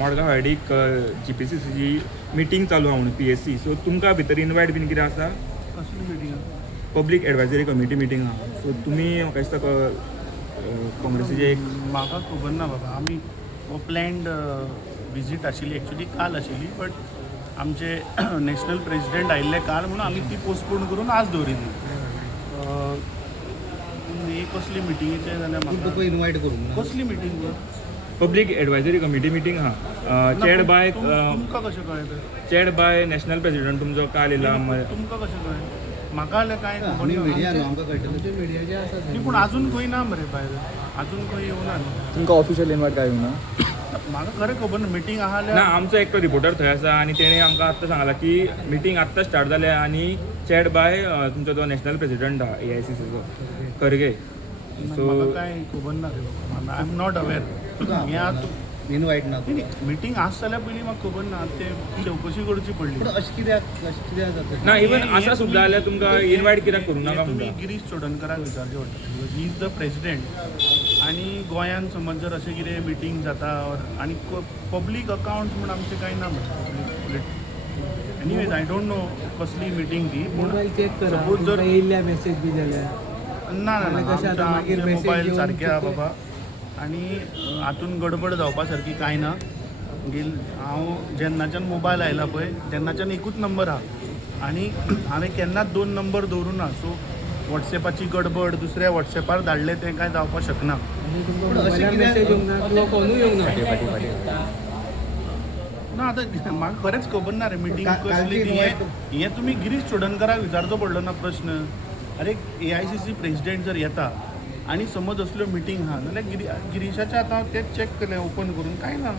Madgaon हळडीक GPCCची meeting चालू आहा म्हणून PSC. सो तुमकां भितर इनवायट बीन कितें आसा? कसली meeting? Public advisory committee meeting आहा. सो तुमी म्हाका दिसता काँग्रेसीचे एक म्हाका खबर ना बाबा. आमी हो प्लॅन्ड विजीट आशिल्ली एक्चुली काल आशिल्ली, बट आमचे नॅशनल प्रेसिडेंट आयिल्ले काल म्हणून आमी ती पोस्टपोन करून आज दवरिल्ली. ही कसली मिटिंगेचे जाल्यार म्हाका इनवायट करूंक कसली meeting? Public advisory committee meeting आहा चॅड बाय तुमकां कशें कळ्ळें? चॅड बाय नॅशनल प्रेसिडेंट तुमचो काल येयला. तुमकां कशें कळ्ळें? म्हाका जाल्यार कांय खबर ना. मिडिया न्हू आमकां कळटलें. मिडिया जे आसा ती पूण अजून खंय ना मरे भायर, अजून खंय येवना न्ही. तुमकां ऑफिशियल इनवायट काय येवना? म्हाका खरें खबर ना. मिटींग आहा ना, जाल्यार आमचो एकटो रिपोर्टर थंय आसा आनी तेणें आमकां आत्तां सांगला की मिटींग आत्तां स्टार्ट जाल्या आनी चॅड बाय तुमचो जो नॅशनल प्रेसिडेंट आहा AICCचो खरगे. म्हाका कांय खबर ना रे बाबा. I am not aware. हें आतां इनवायट ना. मिटींग आसा जाल्यार पयलीं म्हाका खबर ना. ते चवकशी करची पूण पडली. अशें कित्याक जाता? ना, इवन आसा सुद्दां जाल्यार तुमकां इनवायट कित्याक करूं नाका तुमी म्हणटा. गिरीश चोडणकराक विचारचें पडटा. He is the president. आनी गोंयांत समज जर अशें कितें मिटींग जाता आनी पब्लीक अकावंट्स म्हण आमचें कांय ना म्हणटा. एनीवेज आय डोंट नो कसली मिटींग ती. मोबाईल चेक करा. सपोज जर येयल्ल्या मेसेज बी जाल्यार ना ना आनी कशें आतां मागीर आमचे message मोबायल येवन सारके आहा कितें- बाबा. आनी हातून गडबड जावपा सारकी कांय ना. हांव जेन्नाच्यान मोबायल आयला पळय तेन्नाच्यान एकूच नंबर आहा आनी हांवें केन्नाच 2 नंबर दवरूं ना. सो वॉट्सॅपाची गडबड दुसऱ्या वॉट्सॅपार धाडले तें कांय जावपाक शकना. आनी तुमकां पूण अशें मोबायलार कित्याक- मेसेज येवंक ना किंवा फोनूय येवंक ना. ना आतां म्हाका खरेंच खबर ना रे मिटींग कालची कसली ती. invite- हें तुमी गिरीश चोडणकराक विचारचो पडलो ना प्रश्न. अरे AICC प्रेसिडेंट जर येता आनी समज असल्यो मिटींग आहा जाल्यार गिरीशाच्या आतां तेच चॅक केलें ओपन करून कांय ना.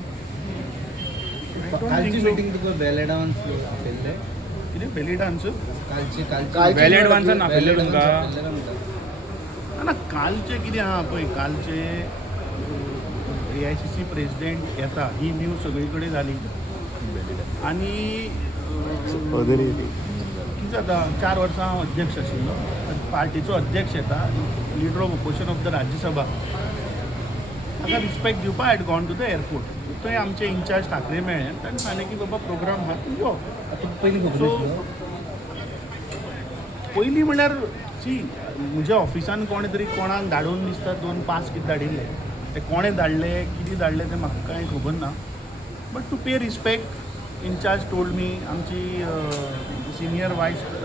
कालची मिटींग तुका बेल एडवान्स केल्ले? कितें बेली डान्स? कालची बेल एडवान्सान दाखयल्लें तुमकां? ना कालचें कितें आहा पळय कालचे AICC प्रेसिडेंट येता ही न्यूज सगळी कडेन जाली. आनी कितें जाता 4 वर्सां हांव अध्यक्ष आशिल्लो. पार्टीचो अध्यक्ष येता, leader of opposition of the Rajya Sabha. ताका रिस्पेक्ट दिवपाक had gone to the airport. थंय आमचे इन्चार्ज ठाकरे मेळ्ळे. ताणें सांगलें की बाबा प्रोग्राम आहा तूं यो. पयलीं खबर सो आशिल्लो? पयलीं म्हणल्यार सी म्हज्या ऑफिसान कोणे तरी कोणाक धाडून दिसता 2 पास कितें धाडिल्ले. ते कोणें धाडले कितें धाडले तें म्हाका कांय खबर ना. But to pay respect incharge told me. आमची सिनियर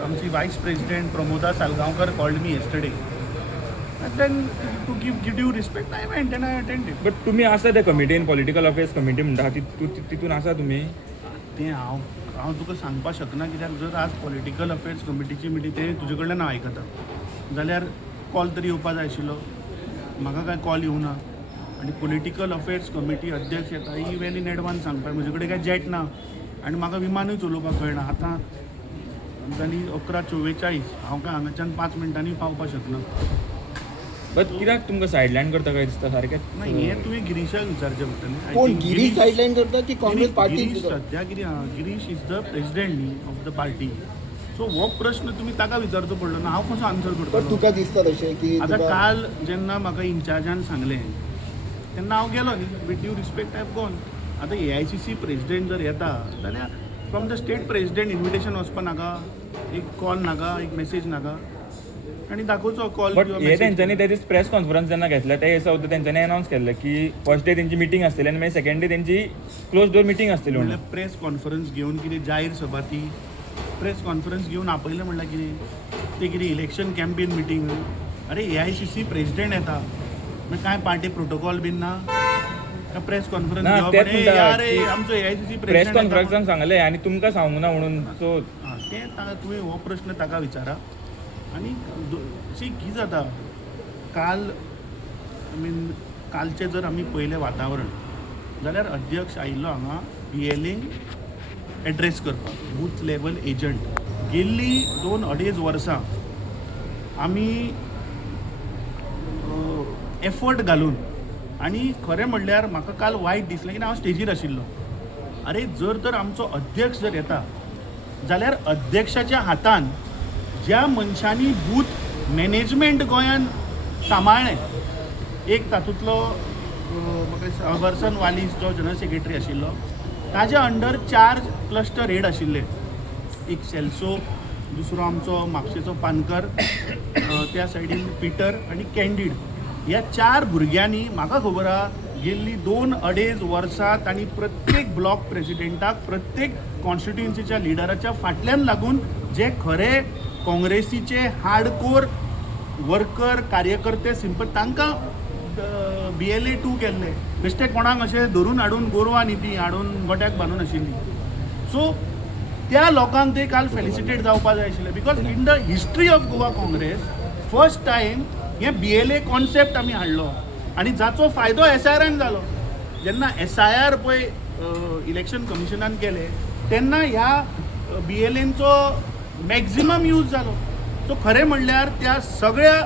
आमची vice president Pramoda Salgaonkar called me yesterday. Then to give due respect I went and I attended. But तुमी आसा त्या कमिटीन पॉलिटिकल अफेर्स कमिटी म्हणटा तितून आसा तुमी? तें हांव तुका सांगपाक शकना. कित्याक जर आज पॉलिटिकल अफेर्स कमिटीची मिटींग तें तुजे कडल्यान हांव आयकतां जाल्यार कॉल तरी येवपा जाय आशिल्लो. म्हाका काय कॉल येवना. आनी पॉलिटिकल अफेर्स कमिटी अध्यक्ष येता ही वेल इन एडवान्स सांगता. म्हजे कडेन काय जेट ना आनी म्हाका विमानूय चलोवपाक कळना. आतां जाली 11:44. हांव काय हांगाच्यान 5 मिनटांनी पावपाक शकना. बट कित्याक तुमकां सायडलायन करता काय दिसता सारकें? नाही हें तुवें गिरीशाक विचारचें पडटलें. कोण गिरीश सायडलायन करता की काँग्रेस पार्टी? गिरीश सद्या कितें आहा गिरीश इज द प्रेसिडेंट न्ही ऑफ द पार्टी. सो हो प्रश्न तुमी ताका विचारचो पडलो ना. हांव कसो आन्सर पण करतलो? तुका दिसता तशें की आतां तुका- काल जेन्ना म्हाका इन्चार्जान सांगलें तेन्ना हांव गेलो न्ही. With due respect I have gone. आतां AICC प्रेसिडेंट जर येता जाल्यार from the state president invitation वचपा नाका, एक कॉल नाका, एक मेसेज नाका आनी दाखोवचो कॉल. बट हे तेंच्यांनी त्या दीस प्रेस कॉन्फरन्स जेन्ना घेतल्या त्या दिसा सुद्दां तेंच्यांनी अनावन्स केल्लें की फर्स्ट डे तेंची मिटींग आसतली आनी मागीर सेकंड डे तेंची क्लोज डोर मिटींग आसतली म्हणून. म्हणल्यार प्रेस कॉन्फरन्स घेवन कितें जाहीर सभा ती प्रेस कॉन्फरन्स घेवन आपयलें म्हणल्यार कितें? ते कितें इलेक्शन कॅम्पेन मिटींग? अरे AICC प्रेसिडेंट येता मागीर कांय पार्टी प्रोटोकॉल बीन ना? काय प्रेस कॉन्फरन्स ना, घेवप? तेच अरे म्हणटा यार की आमचो AICC प्रेस प्रेसिडेंट कॉन्फरन्सान सांगलें आनी तुमकां सांगूंक ना म्हणून. सो तें तुवें हो प्रश्न ताका विचारा. आनी सी कितें जाता काल कालचें जर आमी पळयलें वातावरण जाल्यार अध्यक्ष आयिल्लो हांगा PLAक एड्रेस करपाक. बूथ लेवल एजंट गेल्लीं 2-2.5 वर्सां आमी एफर्ट घालून. आनी खरें म्हणल्यार म्हाका काल वायट दिसलें की हांव स्टेजीर आशिल्लो. अरे जर तर आमचो अध्यक्ष जर येता जाल्यार अध्यक्षाच्या हातान ज्या मनशांनी बूथ मॅनेजमेंट गोंयांत सांबाळ्ळें, एक तातूंतलो म्हाका दिसता वर्सन वालीस जो जनरल सेक्रेटरी आशिल्लो ताज्या अंडर 4 क्लस्टर हेड आशिल्ले. एक सेल्सो, दुसरो आमचो म्हापशेचो पानकर, त्या सायडीन पिटर आनी कॅन्डीड. ह्या 4 भुरग्यांनी म्हाका खबर आहा गेल्ली 2-2.5 वर्सां तांणी प्रत्येक ब्लॉक प्रेसिडेंटाक प्रत्येक कॉन्स्टिट्युएन्सीच्या लिडराच्या फाटल्यान लागून जे खरे काँग्रेसीचे हार्डकोर वर्कर कार्यकर्ते तांकां BLA 2 केल्ले. बेश्टे कोणाक अशें धरून हाडून गोरवां न्ही ती हाडून गोट्याक बांदून आशिल्ली. सो त्या लोकांक ते काल फेलिसिटेट जावपा जाय आशिल्ले because in the history of Goa Congress first time हे BLA कॉन्सेप्ट आमी हाडलो आनी जाचो फायदो SIRान जालो. जेन्ना SIR पळय इलेक्शन कमिशनान केले तेन्ना ह्या BLAंचो मॅक्झिमम यूज जालो. सो खरें म्हणल्यार त्या सगळ्या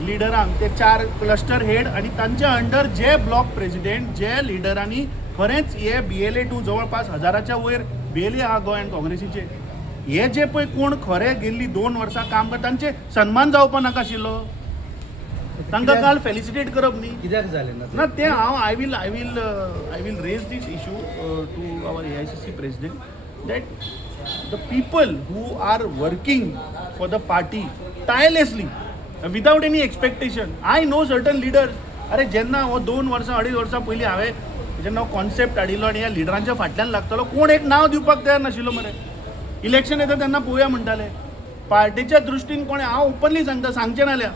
लिडरांक ते 4 क्लस्टर हेड आनी तांच्या अंडर जे ब्लॉक प्रेसिडेंट जे लिडरांनी खरेंच हे BLA 2 जवळपास 1000च्या वयर BLA आहा गोंयान काँग्रेसीचे हे जे पळय कोण खरे गेल्ली 2 वर्सां काम करता तांचे सन्मान जावपा नाका आशिल्लो. तांकां काल फेलिसिटेट करप न्ही. कित्याक जालें ना ते हांव I will raise this issue to our AICC president that the people who are working for the party tirelessly without any expectation. I know certain leaders अरे जेन्ना हो 2 वर्सां 2.5 वर्सां पयलीं हांवें जेन्ना कॉन्सेप्ट हाडिल्लो आनी ह्या लिडरांच्या फाटल्यान लागतलो कोण एक नांव दिवपाक तयार नाशिल्लो मरे. इलेक्शन येता तेन्ना पळोवया म्हणटाले. पार्टीच्या दृश्टीन कोणें हांव ओपनली सांगता सांगचें नाल्या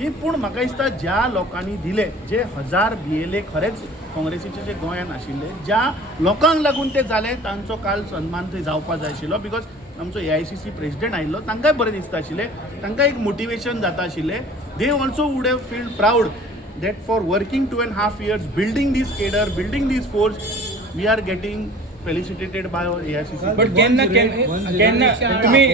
ही पूण म्हाका दिसता ज्या लोकांनी दिले जे 1000 BLA खरेंच काँग्रेसीचे जे गोंयान आशिल्ले ज्या लोकांक लागून ते जाले तांचो काल सन्मान थंय जावपा जाय आशिल्लो बिकॉज आमचो AICC प्रेसिडेंट आयिल्लो तांकांय बरें दिसता आशिल्लें तांकां एक मोटिवेशन जाता आशिल्लें. They also would have feel proud that for working 2.5 years building this cadre building this force we are getting felicitated by AICC. But केन्ना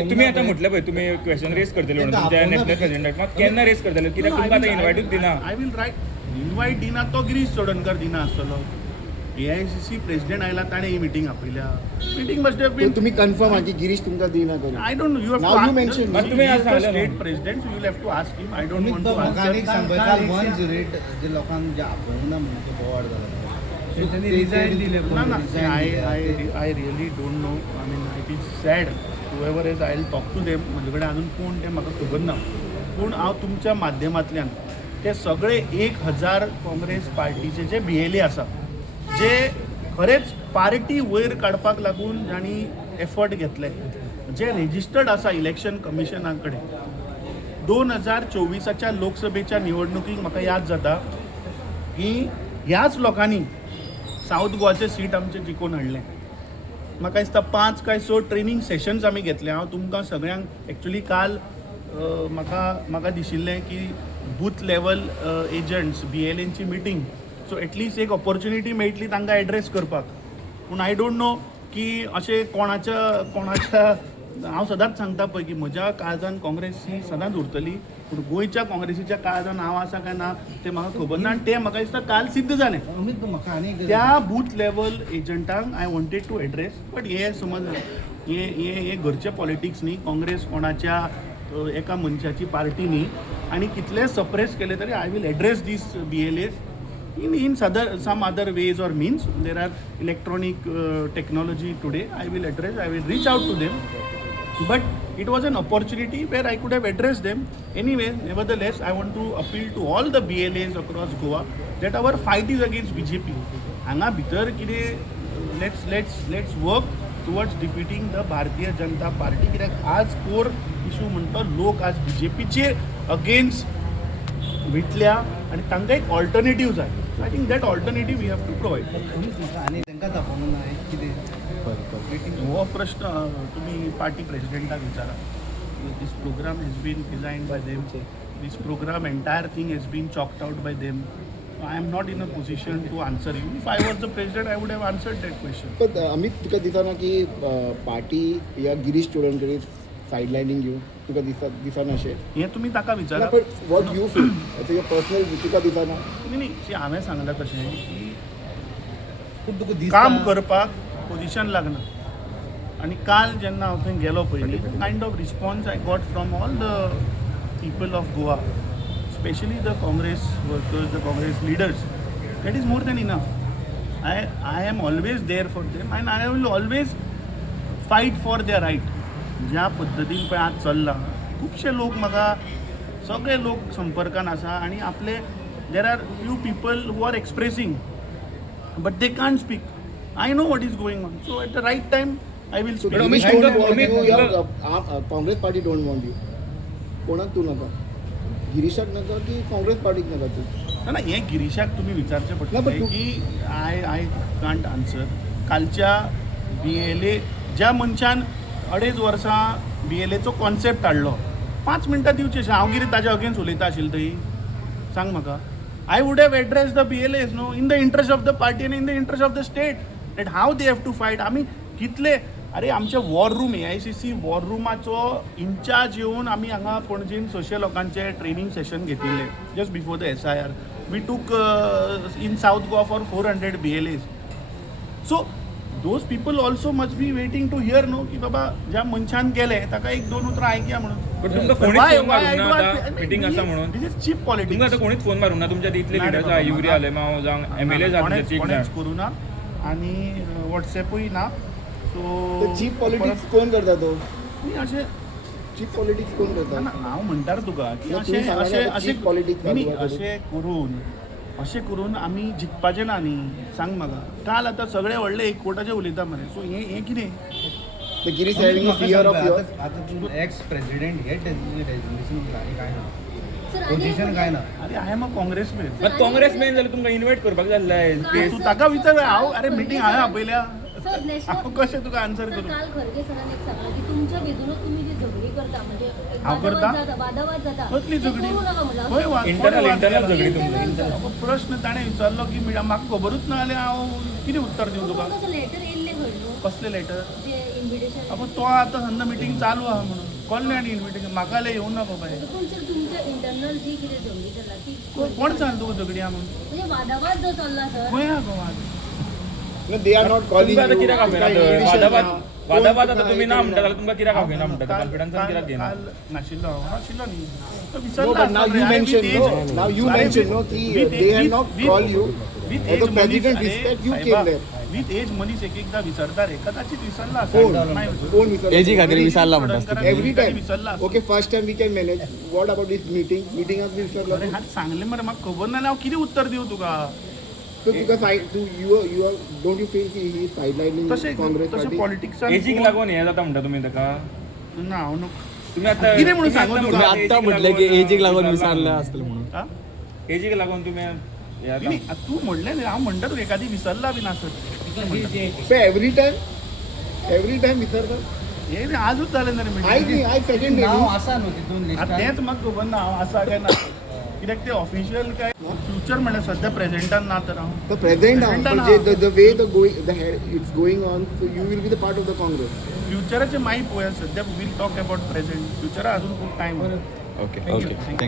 तुम्ही आता म्हटलं पळय तुम्ही क्वेश्चन रेस करतले म्हणून तुमच्या नॅशनल प्रेसिडेंटाक मात केन्ना रेस करतले कित्याक तुमकां आतां इन्वायटूच दिना. आय वील रायट इन्वायट दिना तो गिरीश चोडणकर दिना आसतलो. AICC प्रेसिडेंट आयला ताणें ही मिटींग आपयल्या. मिटींग मस्ट हॅव बीन तुम्ही कन्फर्म आहा की गिरीश तुमकां दिना करून. I don't know. You have Now to you mentioned. But तुम्ही आज सांगले state ना. president, so you'll have to ask him. I don't want to म्हाका answer. आनीक सांगता 108 जे लोकांक जे आपणना म्हणून तो बोवाड जाला त्यांनी रिझाईन दिले No, no. See, I really don't know. I mean, it is sad. Whoever is, I'll talk to them. म्हजे कडेन अजून कोण ते म्हाका खबर ना. पूण हांव तुमच्या माध्यमांतल्यान ते सगळे 1000 काँग्रेस पार्टीचे जे BLA आसा जे खरेंच पार्टी वयर काडपाक लागून जाणी एफर्ट घेतले जे रेजिस्टर्ड आसा इलेक्शन कमिशना कडेन 2024च्या लोकसभेच्या निवडणुकीक म्हाका याद जाता की ह्याच लोकांनी साऊथ गोवाचे सीट आमचे जिखून हाडलें. म्हाका दिसता 5 काय 6 ट्रेनिंग सेशन्स आमी घेतले. हांव तुमकां सगळ्यांक एक्चुली काल म्हाका दिशिल्लें की बूथ लेवल एजंट्स BLAंची मिटींग सो एटलिस्ट एक ऑपॉर्च्युनिटी मेळटली तांकां एड्रेस करपाक. पूण आय डोंट नो की अशें कोणाच्या हांव सदांच सांगता पळय की म्हज्या काळजान काँग्रेस ही सदांच उरतली पूण गोंयच्या काँग्रेसीच्या काळजान हांव आसा काय ना तें म्हाका खबर ना आनी तें म्हाका दिसता काल सिद्ध जालें. अमित म्हाका आनीक त्या बूथ लेवल एजंटांक I wanted to address but हे समज हे घरचे पॉलिटिक्स न्ही. काँग्रेस कोणाच्या एका मनशाची पार्टी न्ही आनी कितले सप्रेस केले तरी I will address this BLAs in some other ways or means. There are electronic technology today. I will reach out to them. But it was an opportunity where I could have addressed them. Anyway, nevertheless, I want to appeal to all the BLAs across Goa that our fight is against BJP. Hanga bhitar kide let's work towards defeating the Bharatiya Janata Party. कित्याक आज core issue म्हणतो लोक आज BJPचे against विटल्या आनी तांकां एक alternative जाय. I think that alternative we have to provide. Amit म्हाका आनी तांकां दाखोवंक ना कितें हो प्रश्न तुम्ही पार्टी प्रेसिडेंटाक विचारा. This program has been designed by them. This program entire thing has been chalked out by them. I am not in a position to answer you. If I was the president I would have answered that question. पण अमित तुका दिसना की party या गिरीश चोडणकर सायडलायनींग घेवन तुका दिसना अशें. हें तुमी ताका विचारा. पण वॉट यू फील पर्सनल तुका दिसना. न्ही हांवें सांगलां तशें की पूण तुका दिसता काम करपाक पोजिशन लागना. आनी काल जेन्ना हांव थंय गेलो पयलीं kind of response I got from all the people of Goa specially the Congress workers the Congress leaders that is more than enough. I am always there for them and I will always fight for their right. ज्या पद्दतीन पळय आज चल्ला, खुबशे लोक म्हाका सगळे लोक संपर्कान आसा आनी आपले there are few people who are expressing but they can't speak. I know what is going on, so at the right time I will speak. Girish तुमका- don't want अमित, you, तुमका- या Congress party don't want you. कोणाक तू नका, गिरीशाक नका की काँग्रेस पार्टीक नका तू? ना हे गिरीशाक तुम्ही विचारचे ना, पडटले but तू- की आय कांट आन्सर. कालच्या BLA ज्या मनशान 2.5 वर्सां BLAचो कॉन्सेप्ट हाडलो, 5 मिनटां दिवची अशें हांव कितें ताज्या अगेन्स्ट उलयता आशिल्लो थंय? सांग म्हाका. I would have address the BLAs no in the interest of the party आनी in the interest of the state that how they have to fight. आमी कितले अरे आमचे वॉर रूम AICC वॉर रूमाचो इन्चार्ज येवन आमी हांगा पणजेन 600 लोकांचे ट्रेनिंग सेशन घेतिल्ले just before the SIR. We took in South Goa for 400 BLAs. So those people also must be waiting to here no की बाबा ज्या मनशान केले ताका 1-2 उतरां आयकया म्हणून. पण तुमका कोणीच फोन मारूंक ना आता मिटींग आसा म्हणून? दिस इज चीप तुमका पॉलिटिक्स. आता कोणीच फोन मारूंक ना तुमच्या इतले लिडर्स आहा, युवरी आले माव जावं MLA जाले चीफ कोणेच करू ना आनी व्हॉट्सॲपूय ना. सो चीप पॉलिटिक्स कोण करता तो? मी अशें चीप पॉलिटिक्स कोण करता? हांव म्हणटा रे तुका की ना, तुम्ही अशें सांगा अशें ना, अशें cheap politics न्ही, चालू आहा अशें करून आमी जिखपाचें ना न्ही. सांग म्हाका. काल आतां सगळे व्हडले एक कोटाचे उलयता मरे. सो हें कितें? The Girish having a fear of yours. आता तू एक्स प्रेसिडेंट हे डेजिग्नेशन काय ना, सर आणि पोझिशन काय ना. अरे आय एम अ काँग्रेसमॅन. पण काँग्रेस मेन जाल्यार तुमकां इन्व्हाइट करपाक जाल्लाय. तू ताका विचार हांव अरे मिटींग हांवें आपयल्या. सर हांव नॅशनल कशें तुका आन्सर सर करूं? काल खरगे सरांनी एक सांगला की तुमच्या भितूनच तुम्ही जी झगडी करता म्हणजे एक हांव करता? वादावाद जाता कसली ते झगडी? करू नका म्हणलं. खंय वाद? इंटरनल कोणे वाद इंटरनल केला? झगडी Internal तुमची. सर. अहो, प्रश्न ताणें विचारलो की म्हाका खबरूच ना जाल्यार हांव कितें उत्तर दिवं तुका? कसं लेटर येयल्ले घडलो कसलें लेटर? जे इन्व्हिटेशन अगो तो आतां समजा मिटींग चालू आहा म्हणून कोणलें आनी इन्व्हिटेशन म्हाका जाल्यार येवं नाका बाय. पण सर तुमच्या इंटरनल जी कितें झगडी चल्ला ती कोण सांग तुका झगडी आहा म्हणून? म्हणजे वादावाद जो चल्ला सर खंय आहा गो वाद? No, they are not calling तुमकां you. आता कित्याक आपयना काही तर? division वादावाद ना. वादावाद कोण आता तुम्ही ना म्हणटा जाल्यार तुमकां कित्याक आपयना म्हणटा? काल- कॉन्फिडन्सान कित्याक घेना? काल नाशिल्लो हांव आशिल्लो न्ही. तो No, विसरला but now आसतलो रे. you अरे mentioned, with no. age- Now you अरे mentioned, with- no, की with they age- have not with- called you. with As age a president मनीस- respect, you अरे came साहेबा, there. with age मनीस एक एकदा विसरता रे. कदाचित विसरला कोण? असेल. नाही विसरला. कोण विसरला? एजी खातीर विसरला म्हणटा कधी Every time. विसरला असेल. Okay, first time we can manage. What about this meeting? Meeting has विसरला. अरे हात सांगले मरे म्हाका खबर ना हांव कितें उत्तर दिवं तुका? So Tuka side to you are don't you feel की he is sidelining तशें Congress तशें party? पॉलिटिक्सान एजीक लागून हे जाता म्हणटा तुमी ताका? ना हांव नको. तुम्ही आता कितें म्हणून सांगू तुम्ही तुका? आता आत्ता एजीक म्हटलं की एजीक लागून विसरला विसरले म्हणून. असतील म्हणून. हा? एजीक लागून तुम्ही हे आता- नाही, तू म्हणलें न्ही हांव म्हणटा तुका एखादी विसरला बीन आसत. So every time विसरता? हे रे आजूच जालें ना रे I meeting. I second now day. आसा न्हू तितून आता लिस्टान. तेच म्हाका खबर ना हांव आसा काय ना. कित्याक ते ऑफिशियल काय फ्युचर म्हणल्यार सध्या प्रेझेंटान ना तर हांव. The present now, Present but now. the way the head it's going on, so you will be the part of the Congress. फ्युचराचे मागीर पळोवया. सध्या वील टॉक अबाउट प्रेझेंट. फ्युचरा अजून खूब टायम. Okay okay